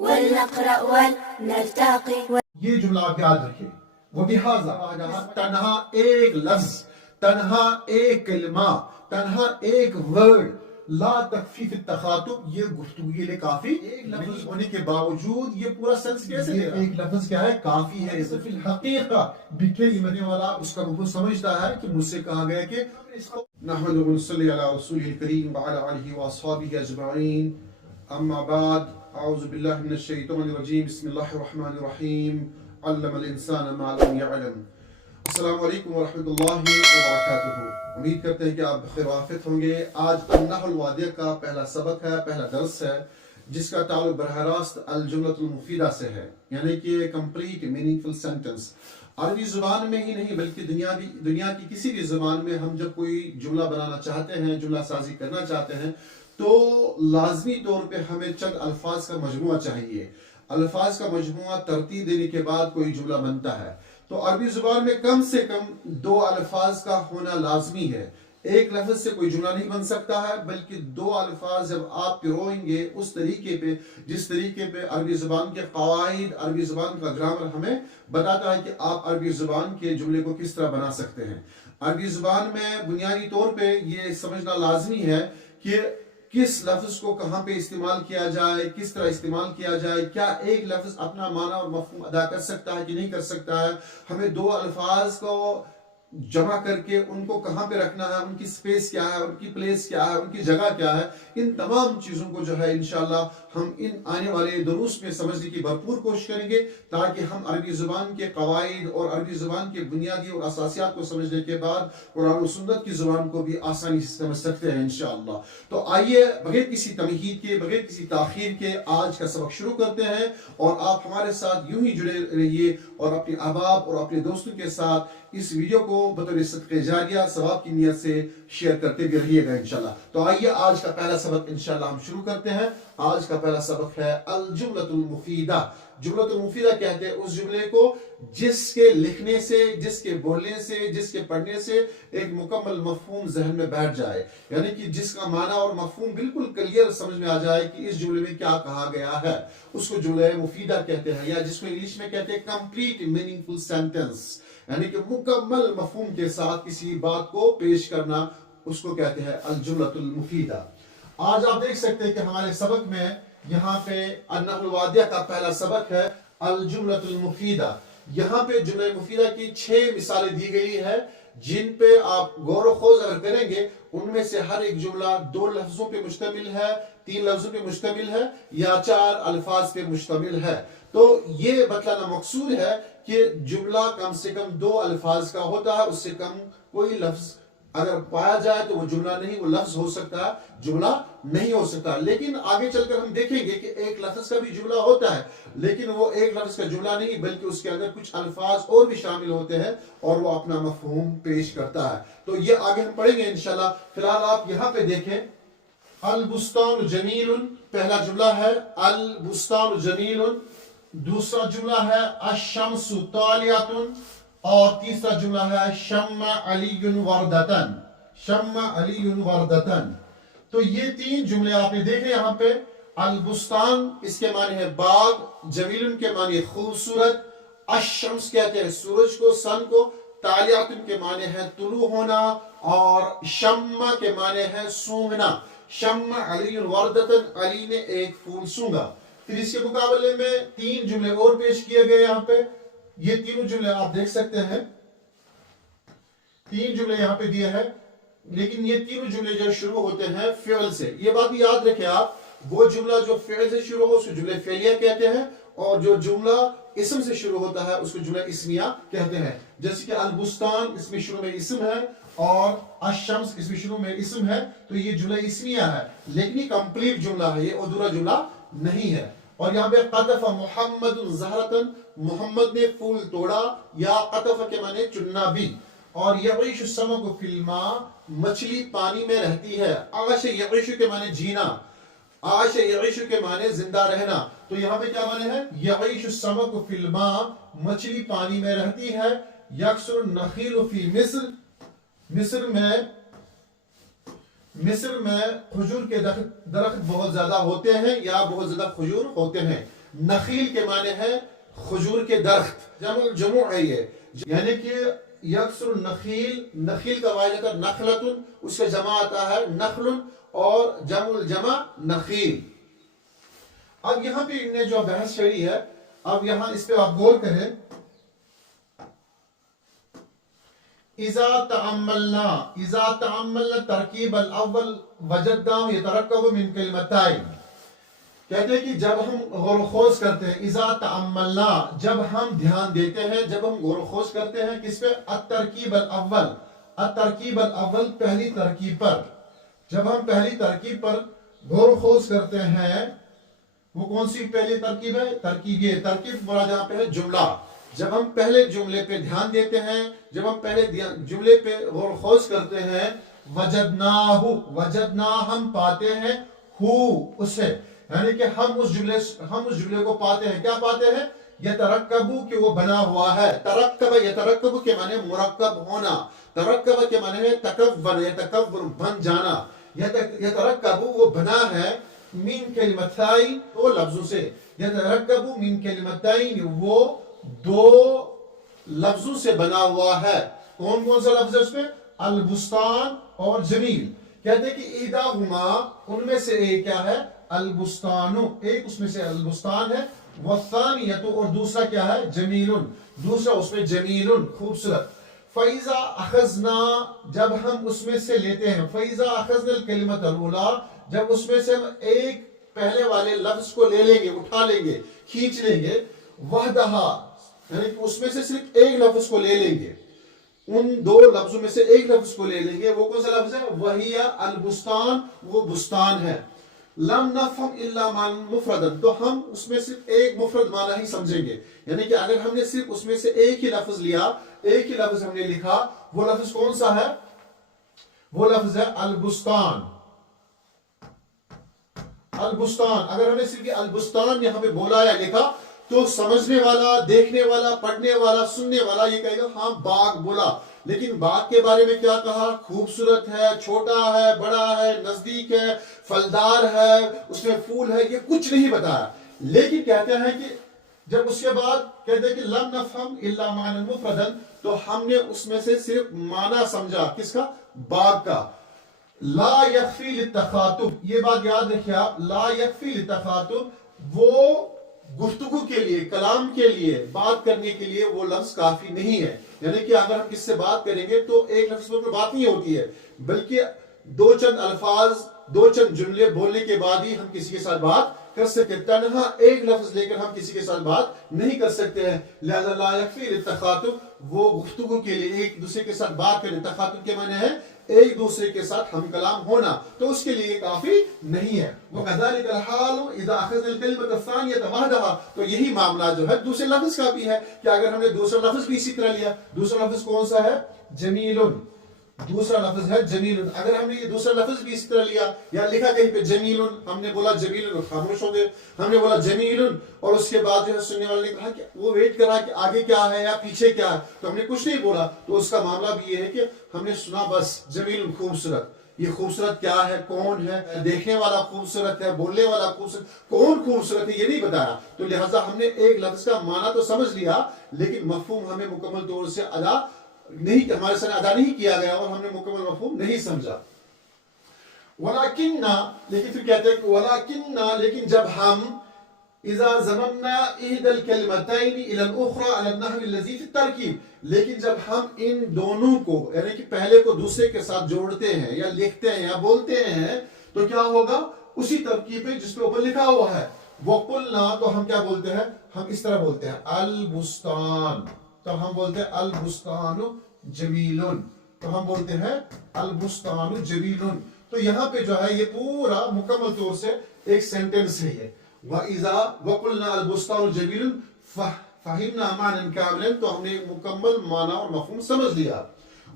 ولنقرأ ولنرتقي. یہ جملہ آپ یاد رکھیں. وَبِهَذَا تنہا ایک لفظ، تنہا ایک کلمہ، تنہا ایک ورڈ، لا تکفی فی التخاطب، یہ گفتگو کے لیے کافی ایک لفظ ہونے کے باوجود یہ پورا سینس کیسے دے رہا ہے؟ ایک لفظ کیا ہے؟ کافی ہے. فی الحقیقہ بکلمۃ والا اس کا مفہوم سمجھتا ہے کہ مجھ سے کہا گیا کہ نحمد ونصلی علی رسول الکریم وعلی آلہ واصحابہ اجمعین، اما بعد، اعوذ باللہ من الشیطان الرجیم، بسم اللہ الرحمن الرحیم، علم الانسان ما لم يعلم. السلام علیکم ورحمۃ اللہ وبرکاتہ. امید کرتے ہیں کہ آپ بخیر وافیت ہوں گے. آج النحو الوادیہ کا پہلا سبق ہے، پہلا درس ہے، جس کا تعلق براہ راست الجملۃ المفیدہ سے ہے، یعنی کہ کمپلیٹ میننگ فل سینٹنس. عربی زبان میں ہی نہیں بلکہ دنیا کی کسی بھی زبان میں ہم جب کوئی جملہ بنانا چاہتے ہیں، جملہ سازی کرنا چاہتے ہیں، تو لازمی طور پہ ہمیں چند الفاظ کا مجموعہ چاہیے. الفاظ کا مجموعہ ترتیب دینے کے بعد کوئی جملہ بنتا ہے. تو عربی زبان میں کم سے کم دو الفاظ کا ہونا لازمی ہے. ایک لفظ سے کوئی جملہ نہیں بن سکتا ہے، بلکہ دو الفاظ جب آپ پروئیں گے اس طریقے پہ جس طریقے پہ عربی زبان کے قواعد، عربی زبان کا گرامر ہمیں بتاتا ہے کہ آپ عربی زبان کے جملے کو کس طرح بنا سکتے ہیں. عربی زبان میں بنیادی طور پہ یہ سمجھنا لازمی ہے کہ کس لفظ کو کہاں پہ استعمال کیا جائے، کس طرح استعمال کیا جائے، کیا ایک لفظ اپنا معنی اور مفہوم ادا کر سکتا ہے کہ نہیں کر سکتا ہے. ہمیں دو الفاظ کو جمع کر کے ان کو کہاں پہ رکھنا ہے، ان کی سپیس کیا ہے، ان کی پلیس کیا ہے، ان کی جگہ کیا ہے. ان تمام چیزوں کو جو ہے انشاءاللہ ہم ان آنے والے دروس میں سمجھنے کی بھرپور کوشش کریں گے، تاکہ ہم عربی زبان کے قواعد اور عربی زبان کے بنیادی اور اساسیات کو سمجھنے کے بعد قرآن و سنت کی زبان کو بھی آسانی سے سمجھ سکتے ہیں انشاءاللہ. تو آئیے بغیر کسی تمہید کے، بغیر کسی تاخیر کے آج کا سبق شروع کرتے ہیں، اور آپ ہمارے ساتھ یوں ہی جڑے رہیے اور اپنے احباب اور اپنے دوستوں کے ساتھ اس ویڈیو کو بطور صدقہ جاریہ ثواب کی نیت سے شیئر کرتے بھی رہیے گا انشاءاللہ. تو آئیے آج کا پہلا سبق انشاءاللہ ہم شروع کرتے ہیں. آج کا پہلا سبق ہے الجملۃ المفیدہ. جملۃ المفیدہ کہتے ہیں اس جملے کو جس کے لکھنے سے، جس کے بولنے سے، جس کے پڑھنے سے ایک مکمل مفہوم ذہن میں بیٹھ جائے، یعنی کہ جس کا معنی اور مفہوم بالکل کلیئر سمجھ میں آ جائے کہ اس جملے میں کیا کہا گیا ہے. اس کو جملہ مفیدہ کہتے ہیں، یا جس کو انگلش میں کہتے ہیں کمپلیٹ میننگ فل سینٹنس، یعنی کہ مکمل مفہوم کے ساتھ کسی بات کو پیش کرنا، اس کو کہتے ہیں الجملۃ المفیدہ. آج آپ دیکھ سکتے ہیں کہ ہمارے سبق میں یہاں پہ النحو الوادیہ کا پہلا سبق ہے الجملۃ المفیدہ. یہاں پہ جملہ مفیدہ کی 6 مثالیں دی گئی ہے، جن پہ آپ غور و خوض اگر کریں گے ان میں سے ہر ایک جملہ 2 لفظوں پہ مشتمل ہے، 3 لفظوں پہ مشتمل ہے، یا 4 الفاظ پہ مشتمل ہے. تو یہ بتلانا مقصود ہے کہ جملہ کم سے کم 2 الفاظ کا ہوتا ہے، اس سے کم کوئی لفظ اگر پایا جائے تو وہ جملہ نہیں، وہ لفظ ہو سکتا ہے، جملہ نہیں ہو سکتا. لیکن آگے چل کر ہم دیکھیں گے کہ ایک لفظ کا بھی جملہ ہوتا ہے، لیکن وہ ایک لفظ کا جملہ نہیں بلکہ اس کے اندر کچھ الفاظ اور بھی شامل ہوتے ہیں اور وہ اپنا مفہوم پیش کرتا ہے. تو یہ آگے ہم پڑھیں گے انشاءاللہ. فی الحال آپ یہاں پہ دیکھیں البستان جمیل، پہلا جملہ ہے البستان جمیل. دوسرا جملہ ہے الشمس طالعۃ، اور تیسرا جملہ ہے شمع علی وردتن، شمع علی وردتن. تو یہ 3 جملے آپ نے دیکھے. یہاں پہ البستان اس کے معنی ہے باغ، جمیل کے معنی ہے خوبصورت، الشمس کہتے ہیں سورج کو، سن کو، طالعۃ کے معنی ہے طلوع ہونا، اور شمع کے معنی ہے سونگنا. شمع علی وردتن، علی نے ایک پھول سونگا. پھر اس کے مقابلے میں 3 جملے اور پیش کیے گئے. یہاں پہ یہ تینوں جملے آپ دیکھ سکتے ہیں، 3 جملے یہاں پہ دیے ہیں، لیکن یہ تینوں جملے جو شروع ہوتے ہیں فعل سے. یہ بات بھی یاد رکھیں آپ، وہ جملہ جو فعل سے شروع ہو اس کو جملہ فعلیہ کہتے ہیں، اور جو جملہ اسم سے شروع ہوتا ہے اس کو جملہ اسمیہ کہتے ہیں. جیسے کہ البستان اس میں شروع میں اسم ہے، اور الشمس اس میں شروع میں اسم ہے، تو یہ جملہ اسمیہ ہے، لیکن یہ کمپلیٹ جملہ ہے، یہ ادھورا جملہ نہیں ہے. اور یہاں پہ قطف محمد زہرتن، محمد نے پھول توڑا، یا قطف کے معنی چننا بھی. اور یعیش السمک فی الماء، مچھلی پانی میں رہتی ہے. عاش یعیش کے معنی جینا، عاش یعیش کے معنی زندہ رہنا. تو یہاں پہ کیا معنی ہے؟ یعیش السمک فی الماء، مچھلی پانی میں رہتی ہے. یکثر النخیل فی مصر، مصر میں کھجور کے درخت بہت زیادہ ہوتے ہیں، یا بہت زیادہ کھجور ہوتے ہیں. نخیل کے معنی ہے کھجور کے درخت، جمع الجموع ہے یہ، یعنی کہ یکسر النخیل، نخیل کا واحد ہے نخلتن، اس کا جمع آتا ہے نخل، اور جمع الجمع نخیل۔ اب یہاں پہ ان نے جو بحث چھڑی ہے، اب یہاں اس پہ آپ غور کریں، اذا تعملنا ترکیب الاول وجدناه يترکب من کلمتین، کہتے ہیں کہ جب ہم غور و خوض کرتے ہیں، اذا تعملنا، جب ہم دھیان دیتے ہیں، جب ہم غور و خوض کرتے ہیں کس پہ؟ الترکیب الاول، الترکیب الاول، پہلی ترکیب پر، جب ہم پہلی ترکیب پر غور و خوض کرتے ہیں، وہ کون سی پہلی ترکیب ہے؟ ترکیب، یہ ترکیب بولا جہاں پہ ہے جملہ، جب ہم پہلے جملے پہ دھیان دیتے ہیں، جب ہم پہلے جملے پہ غور و خوض کرتے ہیں، وجدناہ، وجدنا، ہم پاتے ہیں، ہو، اسے، یعنی کہ ہم اس جملے کو پاتے ہیں، کیا پاتے ہیں؟ یترکبو، کہ وہ بنا ہوا ہے، ترکب، یترکبو کے معنی مرکب ہونا، ترکب کے معنی ہے تکون، یتکون، بن جانا، یترکبو، وہ بنا ہے، من کلمتین، دو لفظوں سے، یترکبو من کلمتین، وہ دو لفظوں سے بنا ہوا ہے، کون کون سا لفظ ہے اس میں؟ البستان اور جمیل، کہتے ہیں کہ احداہما، ان میں سے ایک کیا ہے؟ البستانو، ایک اس میں سے البستان ہے، والثانیۃ، اور دوسرا کیا ہے؟ جمیل، دوسرا اس میں جمیل، خوبصورت۔ فَإِذَا أَخَذْنَا، جب ہم اس میں سے لیتے ہیں، فَإِذَا أَخَذْنَا الْكَلِمَةَ الْأُولَىٰ، جب اس میں سے ہم ایک پہلے والے لفظ کو لے لیں گے، اٹھا لیں گے، کھینچ لیں گے، وحدہا، یعنی کہ اس میں سے صرف ایک لفظ کو لے لیں گے، ان دو لفظوں میں سے ایک لفظ کو لے لیں گے، وہ کون سا لفظ ہے؟ وہی البستان، وہ بستان ہے۔ لم نفهم الا معنى مفردا، تو ہم اس میں صرف ایک مفرد معنی ہی سمجھیں گے، یعنی کہ اگر ہم نے صرف اس میں سے ایک ہی لفظ لیا، ایک ہی لفظ ہم نے لکھا، وہ لفظ کون سا ہے؟ وہ لفظ ہے البستان، البستان۔ اگر ہم نے صرف البستان یہاں پہ بولا یا لکھا، تو سمجھنے والا، دیکھنے والا، پڑھنے والا، سننے والا یہ کہے گا ہاں باغ بولا، لیکن باغ کے بارے میں کیا کہا؟ خوبصورت ہے، چھوٹا ہے، بڑا ہے، نزدیک ہے، پھلدار ہے، اس میں پھول ہے، یہ کچھ نہیں بتایا، لیکن کہتے ہیں کہ جب اس کے بعد کہتے ہیں کہ لم نفہم الا معنی مفردا، تو ہم نے اس میں سے صرف معنی سمجھا، کس کا؟ باغ کا۔ لا یکفی للتخاطب، یہ بات یاد رکھیے آپ، لا یکفی للتخاطب، وہ گفتگو کے لیے، کلام کے لیے، بات کرنے کے لیے وہ لفظ کافی نہیں ہے، یعنی کہ اگر ہم کس سے بات کریں گے تو ایک لفظ پر بات نہیں ہوتی ہے، بلکہ دو چند الفاظ، دو چند جملے بولنے کے بعد ہی ہم کسی کے ساتھ بات کر سکتے ہیں، تنہا ایک لفظ لے کر ہم کسی کے ساتھ بات نہیں کر سکتے ہیں، لہذا لا یکفی للتخاطب، وہ گفتگو کے لیے، ایک دوسرے کے ساتھ بات کرنے، تخاطب کے معنی ہے ایک دوسرے کے ساتھ ہم کلام ہونا، تو اس کے لیے کافی نہیں ہے۔ وَكَذَلِكَ الْحَالُ إِذَا أَخَذْنَا الْكَلِمَةَ الثَّانِيَةَ وَحْدَهَا، تو یہی معاملہ جو ہے دوسرے لفظ کا بھی ہے، کہ اگر ہم نے دوسرا لفظ بھی اسی طرح لیا، دوسرا لفظ کون سا ہے؟ جمیل، دوسرا لفظ ہے جمیل، اگر ہم نے یہ دوسرا لفظ بھی اس طرح لیا، یا لکھا کہیں پہ جمیل، ہم نے بولا جمیل، خاموش ہو گئے، ہم نے بولا جمیل، اور اس کے بعد جو ہے سننے والے نے کہا کہ وہ ویٹ کر رہا کہ آگے کیا ہے یا پیچھے کیا ہے، تو ہم نے کچھ نہیں بولا، تو اس کا معاملہ بھی یہ ہے کہ ہم نے سنا بس جمیل، خوبصورت، یہ خوبصورت کیا ہے، کون ہے، دیکھنے والا خوبصورت ہے، بولنے والا خوبصورت، کون خوبصورت ہے یہ نہیں بتایا، تو لہٰذا ہم نے ایک لفظ کا معنی تو سمجھ لیا، لیکن مفہوم ہمیں مکمل طور سے ادا نہیں، ہمارے سامنے ادا نہیں کیا گیا، اور ہم نے مکمل مفہوم نہیں سمجھا۔ وَلَكِنَّ، لیکن پھر کہتے ہیں کہ وَلَكِنَّ، لیکن جب ہم اذا ضممنا احد الکلمتین الى الاخرى على النحو الذي في الترکیب، لیکن جب ہم ان دونوں کو، یعنی کہ پہلے کو دوسرے کے ساتھ جوڑتے ہیں یا لکھتے ہیں یا بولتے ہیں، تو کیا ہوگا؟ اسی ترکیب پہ جس پہ اوپر لکھا ہوا ہے، وَقُلْنَا، تو ہم کیا بولتے ہیں؟ ہم اس طرح بولتے ہیں البستان، تو ہم بولتے ہیں البستان جمیل، تو ہم بولتے ہیں البستان جمیل، تو یہاں پہ جو ہے یہ پورا مکمل طور سے ایک سینٹنس ہے یہ، وَإِذَا وَقُلْنَا الْبُسْتَانُ جَمِيلٌ فَهِمْنَا مَعْنًا كَامِلًا، تو ہم نے مکمل معنی اور مفہوم سمجھ لیا۔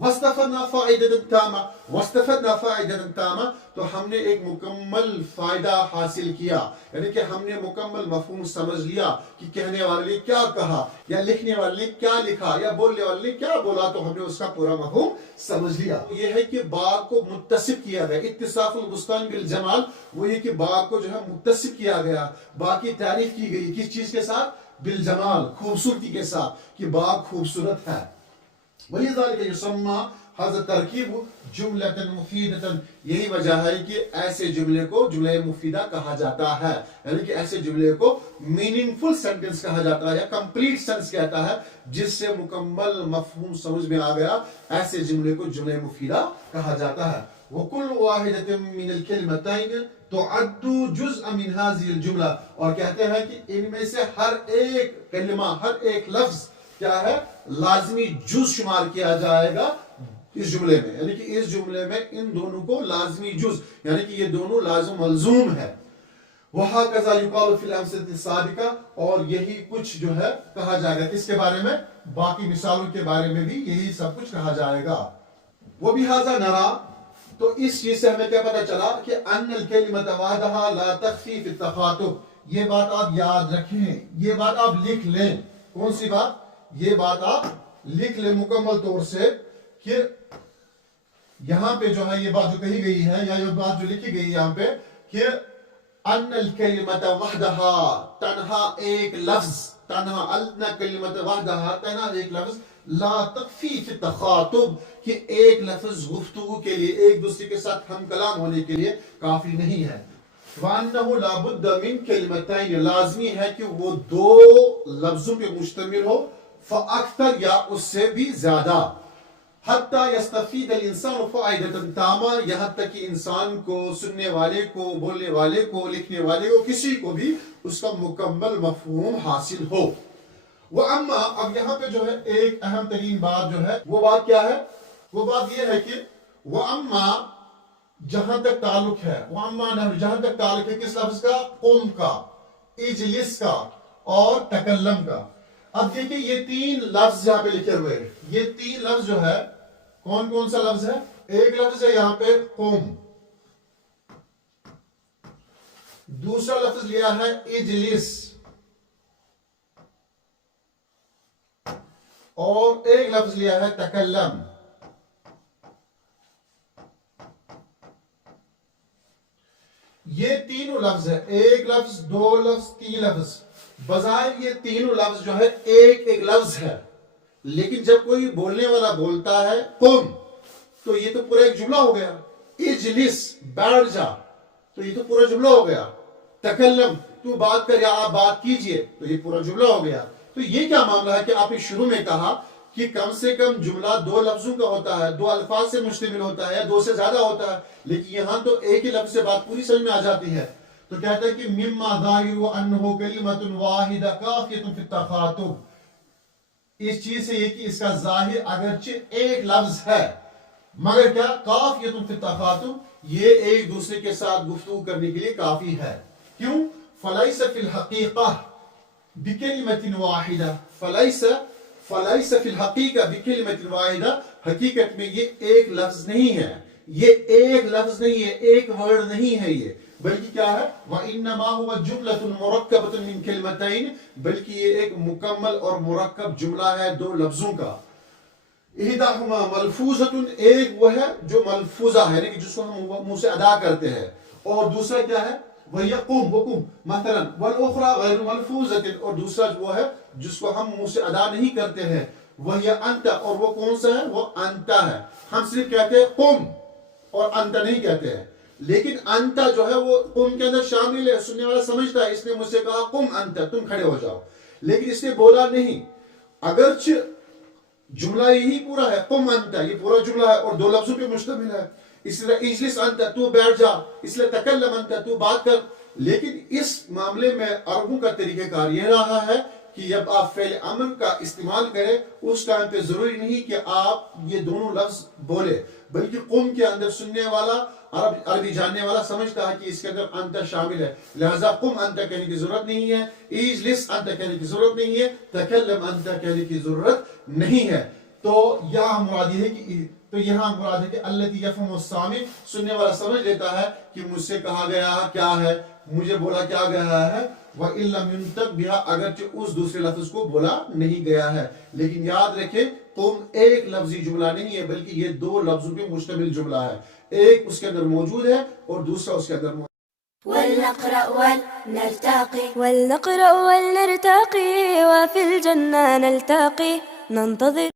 واستفدنا فائدة تامة، واستفدنا فائدة تامة، تو ہم نے ایک مکمل فائدہ حاصل کیا، یعنی کہ ہم نے مکمل مفہوم سمجھ لیا کہ کہنے والے نے کیا کہا، یا لکھنے والے نے کیا لکھا، یا بولنے والے نے کیا بولا، تو ہم نے اس کا پورا مفہوم سمجھ لیا۔ یہ ہے کہ باغ کو متصف کیا گیا، اتصاف البستان بالجمال، وہ یہ کہ باغ کو جو ہے متصف کیا گیا، باغ کی تعریف کی گئی، کس چیز کے ساتھ؟ بالجمال، خوبصورتی کے ساتھ، کہ باغ خوبصورت ہے۔ وَلِذَلِكَ يُسَمَّى هذا الترکیب جملۃ مفیدۃ، یہی وجہ ہے کہ ایسے جملے کو جملہ مفیدہ کہا جاتا ہے، یعنی کہ ایسے جملے کو میننگ فل سینٹنس کہا جاتا ہے، یا کمپلیٹ سینٹنس کہتا ہے، جس سے مکمل مفہوم سمجھ میں آ گیا، ایسے جملے کو جملہ مفیدہ کہا جاتا ہے۔ وَكُلُّ وَاحِدَةٍ مِّنَ الْكَلِمَتَيْنِ تُعَدُّ جُزْءً مِّن هَذِهِ الْجُمْلَةِ، اور کہتے ہیں کہ ان میں سے ہر ایک کلمہ، ہر ایک لفظ کیا ہے؟ لازمی جز شمار کیا جائے گا اس جملے میں، یعنی کہ اس جملے میں ان دونوں کو لازمی جز، یعنی کہ یہ دونوں لازم ملزوم ہے۔ وَهَكَذَا يُقَالُ فِي الْأَمْثِلَةِ السَّابِقَةِ، اور یہی کچھ جو ہے کہا جائے گا کس کے بارے میں؟ باقی مثالوں کے بارے میں بھی یہی سب کچھ کہا جائے گا۔ وَبِهَذَا نَرَى، تو اس چیز سے ہمیں کیا پتہ چلا کہ أَنَّ الْكَلِمَةَ وَحْدَهَا لَا تَكْفِي فِي التَّخَاطُبِ، یہ بات آپ یاد رکھیں، یہ بات آپ لکھ لیں۔ کون سی بات؟ یہ بات آپ لکھ لیں مکمل طور سے، کہ یہاں پہ جو ہے یہ بات جو کہی گئی ہے، یا یہ بات جو لکھی گئی یہاں پہ، کہ ان الکلمۃ وحدہا، تنہا ایک لفظ، تنہا ان کلمۃ وحدہا، تنہا ایک لفظ، لا تکفی فی التخاطب، کہ ایک لفظ گفتگو کے لیے، ایک دوسرے کے ساتھ ہم کلام ہونے کے لیے کافی نہیں ہے۔ وَأَنَّهُ لَا بُدَّ مِن كَلِمَتَيْنِ، لازمی ہے کہ وہ دو لفظوں پہ مشتمل ہو، فَأَكْثَرْ، یا اس سے بھی زیادہ، حَتَّى يَسْتَفِيدَ الْإِنسَانُ فَائِدَةً تَامَّةً، یہاں تک کہ انسان کو، سننے والے کو، بولنے والے کو، لکھنے والے کو، کسی کو بھی اس کا مکمل مفہوم حاصل ہو۔ وَأَمَّا، اب یہاں پہ جو ہے ایک اہم ترین بات جو ہے، وہ بات کیا ہے؟ وہ بات یہ ہے کہ وَأَمَّا، جہاں تک تعلق ہے، وَأَمَّا نحو، جہاں تک تعلق ہے کس لفظ کا؟ قم کا، اجلس کا، اور تکلم کا۔ اب دیکھیں یہ تین لفظ یہاں پہ لکھے ہوئے ہیں، یہ تین لفظ جو ہے کون کون سا لفظ ہے؟ ایک لفظ ہے یہاں پہ قم، دوسرا لفظ لیا ہے اجلس، اور ایک لفظ لیا ہے تکلم۔ یہ تینوں لفظ ہے، ایک لفظ، دو لفظ، تین لفظ، بظاہر یہ تینوں لفظ جو ہے ایک ایک لفظ ہے، لیکن جب کوئی بولنے والا بولتا ہے قم، تو یہ تو پورا ایک جملہ ہو گیا۔ اجلس، بیٹھ جا، تو یہ تو پورا جملہ ہو گیا۔ تکلم، تو بات کر یا آپ بات کیجئے، تو یہ پورا جملہ ہو گیا۔ تو یہ کیا معاملہ ہے کہ آپ نے شروع میں کہا کہ کم سے کم جملہ دو لفظوں کا ہوتا ہے، دو الفاظ سے مشتمل ہوتا ہے، یا دو سے زیادہ ہوتا ہے، لیکن یہاں تو ایک ہی لفظ سے بات پوری سمجھ میں آ جاتی ہے۔ تو کہتا ہے کہ مما ظاہر انہ کلمۃ واحدہ کافیۃ فی التخاطب، اس چیز سے یہ کہ اس کا ظاہر اگرچہ ایک لفظ ہے، مگر کیا؟ کافیۃ فی التخاطب، یہ ایک دوسرے کے ساتھ گفتگو کرنے کے لیے کافی ہے۔ کیوں؟ فلیس فی الحقیقہ بکلمۃ واحدہ، فلیس فی الحقیقہ بکلمۃ واحدہ، حقیقت میں یہ ایک لفظ نہیں ہے، یہ ایک لفظ نہیں ہے، ایک ورڈ نہیں ہے یہ، بلکہ کیا ہے؟ وَإِنَّمَا هُوَ جُمْلَةٌ مُرَكَّبَةٌ مِّن كَلِمَتَيْنِ، بلکہ یہ ایک مکمل اور مرکب جملہ ہے دو لفظوں کا۔ اِحْدَاهُمَا مَلْفُوظَةٌ، ایک وہ ہے جو ملفوظہ ہے، یعنی کہ جس کو ہم منہ سے ادا کرتے ہیں، اور دوسرا کیا ہے؟ وَهِيَ قُم، وَقُم مثلا، وَالْأُخْرَى غَيْرُ مَلْفُوظَةٍ، اور دوسرا وہ ہے جس کو ہم منہ سے ادا نہیں کرتے ہیں، وَهِيَ أَنْتَ، اور وہ کون سا ہے؟ وہ انت ہے۔ ہم صرف کہتے ہیں قم اور انت نہیں کہتے ہیں، لیکن انت جو ہے وہ قم کے اندر شامل ہے، سننے والا سمجھتا ہے اس نے مجھ سے کہا قم انت، تم کھڑے ہو جاؤ، لیکن اس نے بولا نہیں، اگرچہ جملہ یہی پورا ہے، قم انت، یہ پورا جملہ ہے اور دو لفظوں پہ مشتمل ہے۔ اس طرح اجلس انت، تو بیٹھ جا، اس لیے تکلم انت، تو بات کر۔ لیکن اس معاملے میں عربوں کا طریقہ کار یہ رہا ہے کہ جب آپ فعل امر کا استعمال کریں اس ٹائم پہ ضروری نہیں کہ آپ یہ دونوں لفظ بولے، بلکہ قم کے اندر سننے والا، عربی جاننے والا سمجھتا ہے کہ اس کے اندر انت شامل ہے، لہذا قم انت کہنے کی ضرورت نہیں ہے، اجلس انت کہنے کی ضرورت نہیں ہے، تکلم انت کہنے کی ضرورت نہیں ہے۔ تو یہاں مراد یہ ہے کہ تو یہاں مراد ہے کہ التی یفہم السامع، سننے والا سمجھ لیتا ہے کہ مجھ سے کہا گیا کیا ہے، مجھے بولا کیا گیا ہے، وَإِن لَمْ يُنْطَق بِهَا، اگرچہ اس دوسرے لفظ کو بولا نہیں گیا ہے. لیکن یاد رکھیں قم ایک لفظی جملہ نہیں ہے بلکہ یہ دو لفظوں پہ مشتمل جملہ ہے، ایک اس کے اندر موجود ہے اور دوسرا اس کے اندر موجود ہے. ولنقرأ ولنرتقي ولنقرأ ولنرتقي وفي الجنة نلتقي ننتظر